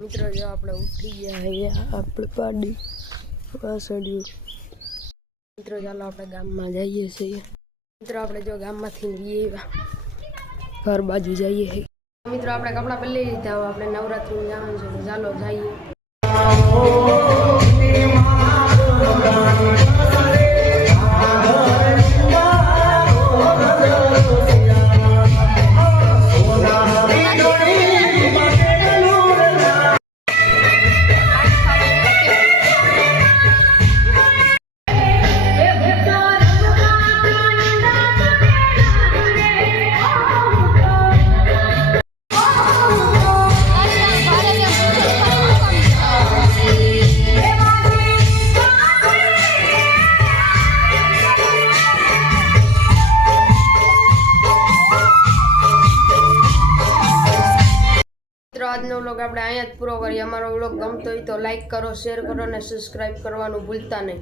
મિત્રો જો આપણે ઉઠી ગયા અહીંયા આપણે પાડી વાસળ્યું મિત્રો ચાલો આપણે ગામમાં જઈએ છીએ મિત્રો આપણે જો ગામમાંથી ઘર બાજુ જઈએ છીએ મિત્રો આપણે કપડાં પહેરી લીધા આપણે નવરાત્રી જવાનું છે તો ચાલો જઈએ આજનો વ્લોગ આપણે અહીંયા જ પૂરો કરીએ અમારો વ્લોગ ગમતો હોય તો લાઈક કરો શેર કરો અને સબસ્ક્રાઇબ કરવાનું ભૂલતા નહીં।